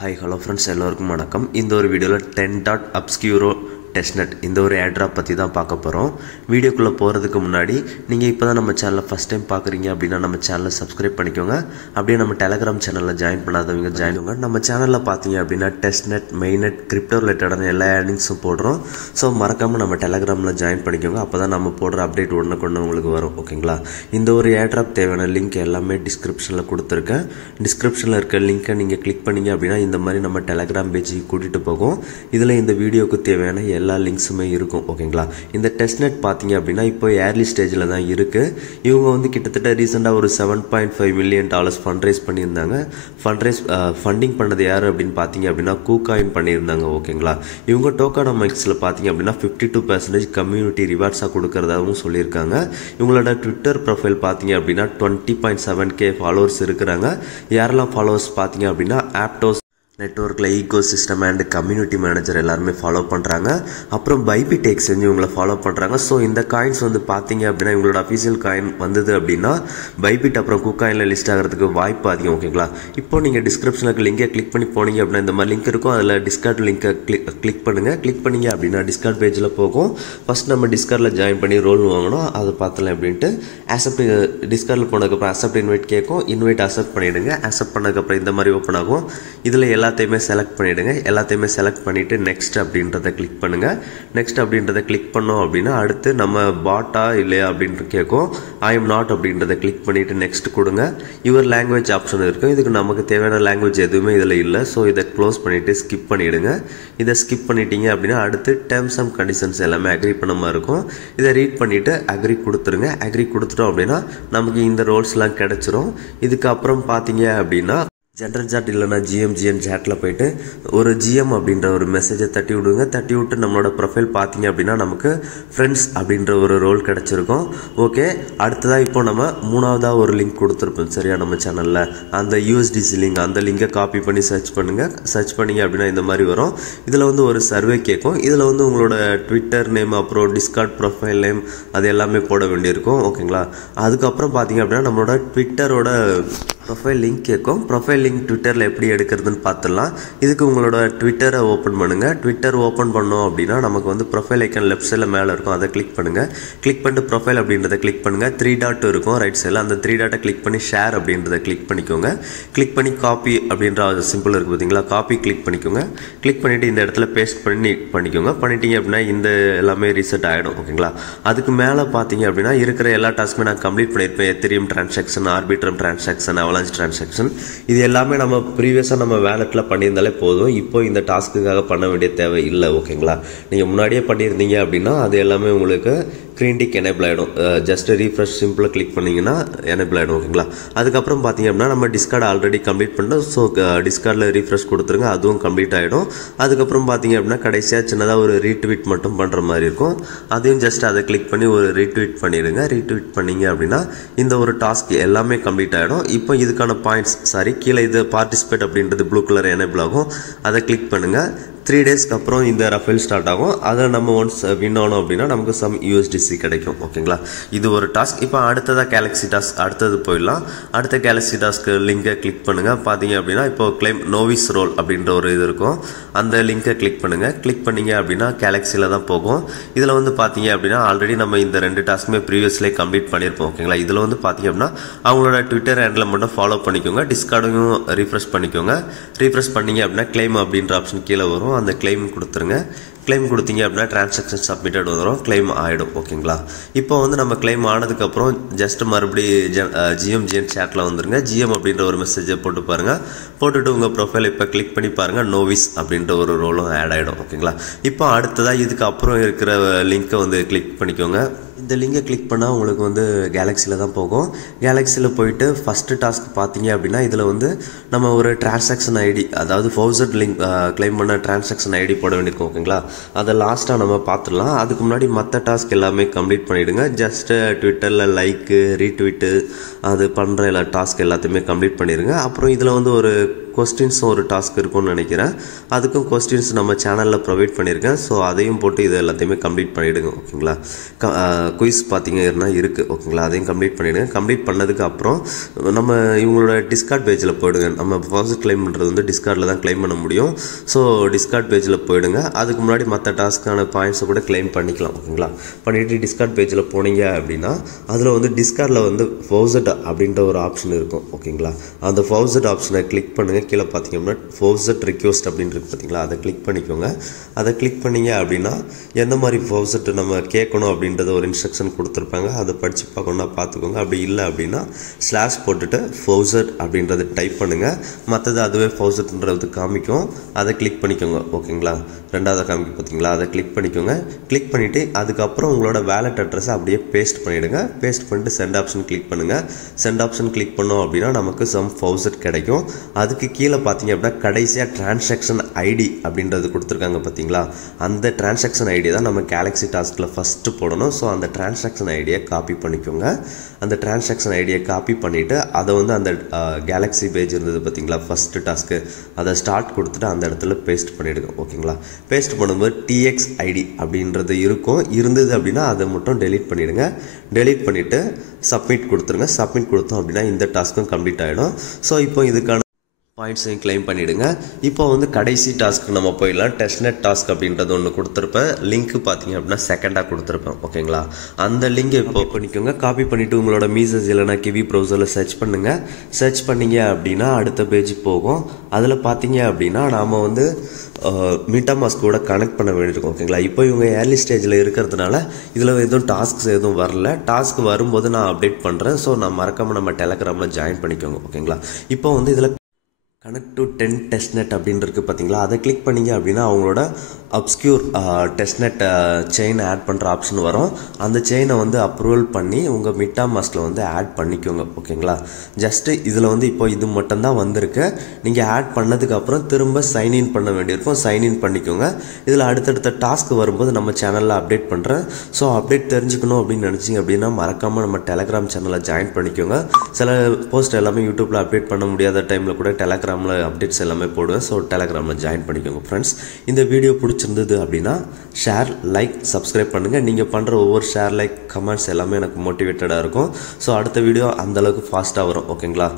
Hi, hello friends, எல்லாருக்கும் வணக்கம். இந்த ஒரு வீடியோவில் 10.obscuro testnet இந்த ஒரு ஏர்ட்ராப் பற்றி தான் பார்க்க போகிறோம். வீடியோக்குள்ளே போகிறதுக்கு முன்னாடி நீங்கள் இப்போ தான் நம்ம சேனலை ஃபஸ்ட் டைம் பார்க்குறீங்க அப்படின்னா நம்ம சேனலை சப்ஸ்கிரைப் பண்ணிக்கோங்க. அப்படியே நம்ம டெலகிராம் சேனலில் ஜாயின் பண்ணாதவங்க ஜாயின் பண்ணுங்க. நம்ம சேனலில் பார்த்தீங்க அப்படின்னா டெஸ்ட்நெட், மெயின்நெட், கிரிப்டோ ரிலேட்டடான எல்லா ஏர்னிங்ஸும் போடுறோம். ஸோ மறக்காமல் நம்ம டெலகிராமில் ஜாயின் பண்ணிக்கோங்க. அப்போ தான் நம்ம போடுற அப்டேட் உடனுக்குடனே உங்களுக்கு வரும். ஓகேங்களா? இந்த ஒரு ஏர்ட்ராப் தேவையான லிங்க் எல்லாமே டிஸ்கிரிப்ஷனில் கொடுத்துருக்கேன். டிஸ்கிரிப்ஷனில் இருக்க லிங்க்கை நீங்கள் கிளிக் பண்ணிங்க அப்படின்னா இந்த மாதிரி நம்ம டெலகிராம் பேஜுக்கு கூட்டிகிட்டு போகும். இதில் இந்த வீடியோவுக்கு தேவையான எல்லா லிங்க்ஸுமே இருக்கும். ஓகேங்களா? இந்த டெஸ்ட்நெட் பார்த்தீங்க அப்படின்னா இப்போ ஏர்லி ஸ்டேஜில் தான் இருக்குது. இவங்க வந்து கிட்டத்தட்ட ரீசெண்டாக ஒரு $7.5 million ஃபண்ட் ரைஸ் பண்ணியிருந்தாங்க. ஃபண்டிங் பண்ணது யார் அப்படின்னு பார்த்தீங்க அப்படின்னா KuCoin பண்ணியிருந்தாங்க. ஓகேங்களா? இவங்க டோக்கனாமிக்ஸில் பார்த்தீங்க அப்படின்னா 52% கம்யூனிட்டி ரிவார்ட்ஸாக கொடுக்கறதாகவும் சொல்லியிருக்காங்க. இவங்களோட ட்விட்டர் ப்ரொஃபைல் பார்த்தீங்க அப்படின்னா 20.7K ஃபாலோவர்ஸ் இருக்கிறாங்க. யாரெல்லாம் ஃபாலோவர்ஸ் பார்த்தீங்க அப்படின்னா ஆப்டோஸ் நெட்வொர்க்கில் ecosystem and community manager எல்லாருமே ஃபாலோ பண்ணுறாங்க. அப்புறம் பைபிட் எக்ஸ்சேஞ்ச் இவங்களை ஃபாலோ பண்ணுறாங்க. ஸோ இந்த காயின்ஸ் வந்து பார்த்தீங்க அப்படின்னா இவங்களோட அஃபிஷியல் காயின் வந்தது அப்படின்னா பைபிட் அப்புறம் KuCoinல லிஸ்ட் ஆகிறதுக்கு வாய்ப்பு அதிகம். ஓகேங்களா? இப்போ நீங்கள் டிஸ்கிரிப்ஷனுக்கு லிங்கை கிளிக் பண்ணி போனீங்க அப்படின்னா இந்த மாதிரி லிங்க் இருக்கும். அதில் டிஸ்கார்ட் லிங்கை கிளிக் பண்ணுங்கள். கிளிக் பண்ணிங்க அப்படின்னா டிஸ்கார்ட் பேஜில் போகும். ஃபஸ்ட் நம்ம டிஸ்கார்டில் ஜாயின் பண்ணி ரோல் வாங்கணும். அதை பார்த்தலாம் அப்படின்ட்டு அக்செப்ட் டிஸ்கார்டில் போனதுக்கப்புறம் அக்செப்ட் இன்வைட் கேட்கும். இன்வைட் அக்செப்ட் பண்ணிவிடுங்க. அக்செப்ட் பண்ணதுக்கப்புறம் இந்த மாதிரி ஓப்பன் ஆகும். இதில் எல்லாத்தையுமே செலக்ட் பண்ணிவிடுங்க. எல்லாத்தையுமே செலக்ட் பண்ணிவிட்டு நெக்ஸ்ட் அப்படின்றத கிளிக் பண்ணுங்கள். நெக்ஸ்ட் அப்படின்றத கிளிக் பண்ணோம் அப்படின்னா அடுத்து நம்ம பாட்டா இல்லையா அப்படின்ட்டு கேட்கும். ஐ எம் நாட் அப்படின்றத கிளிக் பண்ணிவிட்டு நெக்ஸ்ட் கொடுங்க. யுவர் லாங்குவேஜ் ஆப்ஷன் இருக்கும். இதுக்கு நமக்கு தேவையான லாங்குவேஜ் எதுவுமே இதில் இல்லை. ஸோ இதை க்ளோஸ் பண்ணிவிட்டு ஸ்கிப் பண்ணிவிடுங்க. இதை ஸ்கிப் பண்ணிட்டீங்க அப்படின்னா அடுத்து டேர்ம்ஸ் அண்ட் கண்டிஷன்ஸ் எல்லாமே அக்ரி பண்ண மாதிரி இருக்கும். இதை ரீட் பண்ணிவிட்டு அக்ரி கொடுத்துருங்க. அக்ரி கொடுத்துட்டோம் அப்படின்னா நமக்கு இந்த ரோல்ஸ்லாம் கிடச்சிரும். இதுக்கப்புறம் பார்த்தீங்க அப்படின்னா ஜென்ரல் சாட் இல்லைனா GM சாட்டில் போய்ட்டு ஒரு GM அப்படின்ற ஒரு மெசேஜை தட்டி விடுங்க. தட்டி விட்டு நம்மளோட ப்ரொஃபைல் பார்த்தீங்க அப்படின்னா நமக்கு ஃப்ரெண்ட்ஸ் அப்படின்ற ஒரு ரோல் கிடச்சிருக்கும். ஓகே, அடுத்ததாக இப்போ நம்ம மூணாவதாக ஒரு லிங்க் கொடுத்துருப்போம் சரியா நம்ம சேனலில். அந்த USDC லிங்க், அந்த லிங்கை காப்பி பண்ணி சர்ச் பண்ணுங்கள். சர்ச் பண்ணிங்க அப்படின்னா இந்த மாதிரி வரும். இதில் வந்து ஒரு சர்வே கேட்கும். இதில் வந்து உங்களோட ட்விட்டர் நேம் அப்புறம் டிஸ்கார்ட் ப்ரொஃபைல் நேம் அது எல்லாமே போட வேண்டியிருக்கும். ஓகேங்களா? அதுக்கப்புறம் பார்த்தீங்க அப்படின்னா நம்மளோட ட்விட்டரோட ப்ரொஃபைல் லிங்க் கேட்கும். ப்ரொஃபைல் லிங்க் ட்விட்டரில் எப்படி எடுக்கிறதுன்னு பார்த்துடலாம். இதுக்கு உங்களோட ட்விட்டரை ஓப்பன் பண்ணுங்கள். ட்விட்டர் ஓப்பன் பண்ணோம் அப்படின்னா நமக்கு வந்து ப்ரொஃபைல் ஐக்கன் லெஃப்ட் சைடில் மேலே இருக்கும். அதை கிளிக் பண்ணுங்கள். கிளிக் பண்ணிட்டு ப்ரொஃபைல் அப்படின்றத கிளிக் பண்ணுங்கள். 3 டாட் இருக்கும் ரைட் சைடில். அந்த 3 டாட்டை கிளிக் பண்ணி ஷேர் அப்படின்றத கிளிக் பண்ணிக்கோங்க. கிளிக் பண்ணி காப்பி அப்படின்ற சிம்பிள் இருக்குது பார்த்தீங்களா? காப்பி கிளிக் பண்ணிக்கோங்க. கிளிக் பண்ணிவிட்டு இந்த இடத்துல பேஸ்ட் பண்ணிக்கோங்க. பண்ணிட்டீங்க அப்படின்னா இந்த எல்லாமே ரீசெட் ஆகிடும். ஓகேங்களா? அதுக்கு மேலே பார்த்தீங்க அப்படின்னா இருக்கிற எல்லா டாஸ்க்குமே நான் கம்ப்ளீட் பண்ணியிருப்பேன். Ethereum transaction, Arbitrum transaction, Avalanche transaction, இது எல்லாமே நம்ம ப்ரீவியஸாக நம்ம வேலெட்டில் பண்ணியிருந்தாலே போதும். இப்போ இந்த டாஸ்க்குக்காக பண்ண வேண்டிய தேவை இல்லை. ஓகேங்களா? நீங்கள் முன்னாடியே பண்ணியிருந்தீங்க அப்படின்னா அது எல்லாமே உங்களுக்கு க்ரீன் டிக் எனேபிள் ஆகிடும். ஜஸ்ட் ரீஃப்ரெஷ் சிம்பிளாக கிளிக் பண்ணிங்கன்னா எனேபிள் ஆகிடும். ஓகேங்களா? அதுக்கப்புறம் பார்த்தீங்க அப்படின்னா நம்ம டிஸ்கார்ட் ஆல்ரெடி கம்ப்ளீட் பண்ணிட்டோம். ஸோ டிஸ்கார்டில் ரீஃப்ரெஷ் கொடுத்துருங்க. அதுவும் கம்ப்ளீட் ஆகிடும். அதுக்கப்புறம் பார்த்தீங்க அப்படின்னா கடைசியாக சின்னதாக ஒரு ரீட்வீட் மட்டும் பண்ணுற மாதிரி இருக்கும். அதையும் ஜஸ்ட் அதை கிளிக் பண்ணி ஒரு ரீட்வீட் பண்ணிடுங்க. ரீட்வீட் பண்ணிங்க அப்படின்னா இந்த ஒரு டாஸ்க் எல்லாமே கம்ப்ளீட் ஆகிடும். இப்போ இதுக்கான பாயிண்ட்ஸ் கீழே இது பார்ட்டிசிபேட் அப்படின்றது ப்ளூ கலர் எனேபிள் ஆகும். அதை கிளிக் பண்ணுங்கள். 3 டேஸ்க்கு அப்புறம் இந்த ரஃபேல் ஸ்டார்ட் ஆகும். அதை நம்ம ஒன்ஸ் வின் ஆனோம் அப்படின்னா நமக்கு சம் USDC கிடைக்கும். ஓகேங்களா? இது ஒரு டாஸ்க். இப்போ அடுத்ததாக கேலக்ஸி டாஸ்க் அடுத்தது போயிடலாம். அடுத்த கேலக்ஸி டாஸ்க்கு லிங்கை கிளிக் பண்ணுங்கள். பார்த்தீங்க அப்படின்னா இப்போ கிளைம் நோவிஸ் ரோல் அப்படின்ற ஒரு இது இருக்கும். அந்த லிங்கை கிளிக் பண்ணுங்கள். கிளிக் பண்ணிங்க அப்படின்னா கேலக்ஸியில் தான் போகும். இதில் வந்து பார்த்தீங்க அப்படின்னா ஆல்ரெடி நம்ம இந்த 2 டாஸ்க்குமே ப்ரீவியஸ்லேயே கம்ப்ளீட் பண்ணியிருப்போம். ஓகேங்களா? இதில் வந்து பார்த்தீங்க அப்படின்னா அவங்களோட ட்விட்டர் ஹேண்டில் மட்டும் ஃபாலோ பண்ணிக்கோங்க. டிஸ்கார்டையும் ரீஃப்ரெஷ் பண்ணிக்கோங்க. ரீஃப்ரெஷ் பண்ணிங்க அப்படின்னா கிளைம் அப்படின்ற ஆப்ஷன் கீழே வரும். அந்த கிளைம் கொடுத்துருங்க. கிளைம் கொடுத்தீங்க அப்படின்னா டிரான்சாக்ஷன் சப்மிட்டட் வந்துடும். கிளைம் ஆகிடும். ஓகேங்களா? இப்போ வந்து நம்ம கிளைம் ஆனதுக்கப்புறம் ஜஸ்ட் மறுபடியும் GM சேட்டில் வந்துருங்க. GM அப்படின்ற ஒரு மெசேஜை போட்டு பாருங்கள். போட்டுட்டு உங்கள் ப்ரொஃபைல் இப்போ கிளிக் பண்ணி பாருங்கள். நோவிஸ் அப்படின்ற ஒரு ரோலும் ஆட் ஆகிடும். ஓகேங்களா? இப்போ அடுத்ததாக இதுக்கு அப்புறம் இருக்கிற லிங்க்கை வந்து கிளிக் பண்ணிக்கோங்க. இந்த லிங்கை கிளிக் பண்ணால் உங்களுக்கு வந்து கேலக்ஸியில் தான் போகும். கேலக்ஸியில் போயிட்டு ஃபஸ்ட்டு டாஸ்க் பார்த்தீங்க அப்படின்னா இதில் வந்து நம்ம ஒரு டிரான்சாக்ஷன் ஐடி, அதாவது ஃபவுசர் லிங்க் கிளைம் பண்ண டிரான்சாக்ஷன் ஐடி போட வேண்டியிருக்கும். ஓகேங்களா? அதை லாஸ்ட்டாக நம்ம பார்த்துடலாம். அதுக்கு முன்னாடி மற்ற டாஸ்க் எல்லாமே கம்ப்ளீட் பண்ணிவிடுங்க. ஜஸ்ட்டு ட்விட்டரில் லைக்கு, ரீட்வீட்டு அது பண்ணுற எல்லா டாஸ்க் எல்லாத்தையுமே கம்ப்ளீட் பண்ணிடுங்க. அப்புறம் இதில் வந்து ஒரு கொஸ்டின்ஸும் ஒரு டாஸ்க் இருக்கும்னு நினைக்கிறேன். அதுக்கும் கொஸ்டின்ஸ் நம்ம சேனலில் ப்ரொவைட் பண்ணியிருக்கேன். ஸோ அதையும் போட்டு இது எல்லாத்தையுமே கம்ப்ளீட் பண்ணிவிடுங்க. ஓகேங்களா. குயிஸ் பார்த்தீங்கன்னா இருக்குது. ஓகேங்களா. அதையும் கம்ப்ளீட் பண்ணிவிடுங்க. கம்ப்ளீட் பண்ணதுக்கு அப்புறம் நம்ம இவங்களோட டிஸ்கார்ட் பேஜில் போயிடுங்க. நம்ம ப்ராஜெக்ட் கிளைம் பண்ணுறது வந்து டிஸ்கார்டில் தான் கிளைம் பண்ண முடியும். ஸோ டிஸ்கார்ட் பேஜில் போயிடுங்க. அதுக்கு முன்னாடி மற்ற டாஸ்க்கான பாயிண்ட்ஸை கூட கிளைம் பண்ணிக்கலாம். ஓகேங்களா. பண்ணிவிட்டு டிஸ்கார்ட் பேஜில் போனீங்க அப்படின்னா அதில் வந்து டிஸ்கார்டில் வந்து ஃபவுசட் அப்படின்ற ஒரு ஆப்ஷன் இருக்கும். ஓகேங்களா. அந்த ஃபவுசட் ஆப்ஷனை கிளிக் பண்ணுங்கள். கீழே பார்த்தீங்கன்னா ஃபவுசட் ரிக்வெஸ்ட் அப்படின்னு இருக்கு பார்த்தீங்களா, அதை கிளிக் பண்ணிக்கோங்க. அதை கிளிக் பண்ணிங்க அப்படின்னா எந்த மாதிரி ஃபவுசட் நம்ம கேட்கணும் அப்படின்றத ஒரு இன்ஸ்ட்ரக்ஷன் கொடுத்துருப்பாங்க. அதை படித்து பார்க்கணுன்னா பார்த்துக்கோங்க. அப்படி இல்லை அப்படின்னா ஸ்லாஷ் போட்டுட்டு ஃபவுசட் அப்படின்றத டைப் பண்ணுங்கள். மற்றது அதுவே ஃபவுசட்ன்றது காமிக்கும். அதை கிளிக் பண்ணிக்கோங்க. ஓகேங்களா. ரெண்டாவது காமிக்கும் பார்த்தீங்களா, அதை கிளிக் பண்ணிக்கோங்க. கிளிக் பண்ணிவிட்டு அதுக்கப்புறம் உங்களோட வேலட் அட்ரஸை அப்படியே பேஸ்ட் பண்ணிவிடுங்க. பேஸ்ட் பண்ணிட்டு சென்ட் ஆப்ஷன் கிளிக் பண்ணுங்கள். சென்ட் ஆப்ஷன் கிளிக் பண்ணோம் அப்படின்னா நமக்கு சம் ஃபவுசட் கிடைக்கும். அதுக்கு கீழே பார்த்தீங்க அப்படின்னா கடைசியாக டிரான்சாக்ஷன் ஐடி அப்படின்றது கொடுத்துருக்காங்க பார்த்தீங்களா, அந்த டிரான்சாக்ஷன் ஐடி தான் நம்ம கேலக்ஸி டாஸ்கில் ஃபஸ்ட்டு போடணும். ஸோ அந்த டிரான்சாக்ஷன் ஐடியை காப்பி பண்ணிக்கோங்க. அந்த டிரான்சாக்ஷன் ஐடியை காப்பி பண்ணிவிட்டு அதை வந்து அந்த கேலக்ஸி பேஜ் இருந்தது பார்த்தீங்களா ஃபஸ்ட்டு டாஸ்க்கு, அதை ஸ்டார்ட் கொடுத்துட்டு அந்த இடத்துல பேஸ்ட் பண்ணிவிடுங்க. ஓகேங்களா. பேஸ்ட் பண்ணும்போது டிஎக்ஸ் ஐடி அப்படின்றது இருந்தது அப்படின்னா அதை மட்டும் டெலீட் பண்ணிவிடுங்க. டெலீட் பண்ணிவிட்டு சப்மிட் கொடுத்துருங்க. சப்மிட் கொடுத்தோம் அப்படின்னா இந்த டாஸ்க்கும் கம்ப்ளீட் ஆகிடும். ஸோ இப்போ இதுக்கான பாயிண்ட்ஸையும் கிளைம் பண்ணிவிடுங்க. இப்போ வந்து கடைசி டாஸ்க்கு நம்ம போயிடலாம். டெஸ்ட்நெட் டாஸ்க் அப்படின்றது ஒன்று கொடுத்துருப்பேன். லிங்க் பார்த்தீங்க அப்படின்னா செகண்டாக கொடுத்துருப்பேன். ஓகேங்களா. அந்த லிங்கை இப்போ பண்ணிக்கோங்க. காப்பி பண்ணிவிட்டு உங்களோட மீசஸ் இல்லைனா கிவி ப்ரௌசரில் சர்ச் பண்ணுங்கள். சர்ச் பண்ணிங்க அப்படின்னா அடுத்த பேஜ் போகும். அதில் பார்த்தீங்க அப்படின்னா நாம் வந்து மீட்டாமாஸ்கோட கனெக்ட் பண்ண வேண்டியிருக்கும். ஓகேங்களா. இப்போ இவங்க ஏர்லி ஸ்டேஜில் இருக்கிறதுனால இதில் எதுவும் டாஸ்க்ஸ் எதுவும் வரல. டாஸ்க் வரும்போது நான் அப்டேட் பண்ணுறேன். ஸோ நான் மறக்காமல் நம்ம டெலகிராமில் ஜாயின் பண்ணிக்கோங்க. ஓகேங்களா. இப்போ வந்து இதில் கனெக்ட் டு 10 டெஸ்ட்நெட் அப்படின்னு இருக்குது பார்த்தீங்களா, அதை கிளிக் பண்ணிங்க அப்படின்னா அவங்களோட அப்ஸ்க்யூர் டெஸ்ட்நெட் செயின் ஆட் பண்ணுற ஆப்ஷன் வரும். அந்த செயினை வந்து அப்ரூவல் பண்ணி உங்கள் மீட்டாமாஸ்கில் வந்து ஆட் பண்ணிக்கோங்க. ஓகேங்களா. ஜஸ்ட்டு இதில் வந்து இப்போ இது மட்டும்தான் வந்திருக்கு. நீங்கள் ஆட் பண்ணதுக்கப்புறம் திரும்ப சைன்இன் பண்ண வேண்டியிருக்கும். சைன்இன் பண்ணிக்கோங்க. இதில் அடுத்தடுத்த டாஸ்க் வரும்போது நம்ம சேனலில் அப்டேட் பண்ணுறேன். ஸோ அப்டேட் தெரிஞ்சுக்கணும் அப்படின்னு நினச்சிங்க அப்படின்னா மறக்காமல் நம்ம டெலகிராம் சேனலில் ஜாயின் பண்ணிக்கோங்க. சில போஸ்ட் எல்லாமே யூடியூப்பில் அப்டேட் பண்ண முடியாத டைமில் கூட டெலகிராமில் அப்டேட்ஸ் எல்லாமே போடுவேன். ஸோ டெலகிராமில் ஜாயின் பண்ணிக்கோங்க ஃப்ரெண்ட்ஸ். இந்த வீடியோ பிடிச்சிருந்தது அப்படின்னா ஷேர், லைக், சப்ஸ்கிரைப் பண்ணுங்கள். நீங்கள் பண்ணுற ஒவ்வொரு ஷேர், லைக், கமெண்ட்ஸ் எல்லாமே எனக்கு மோட்டிவேட்டடாக இருக்கும். ஸோ அடுத்த வீடியோ அந்தளவுக்கு ஃபாஸ்ட்டாக வரும். ஓகேங்களா.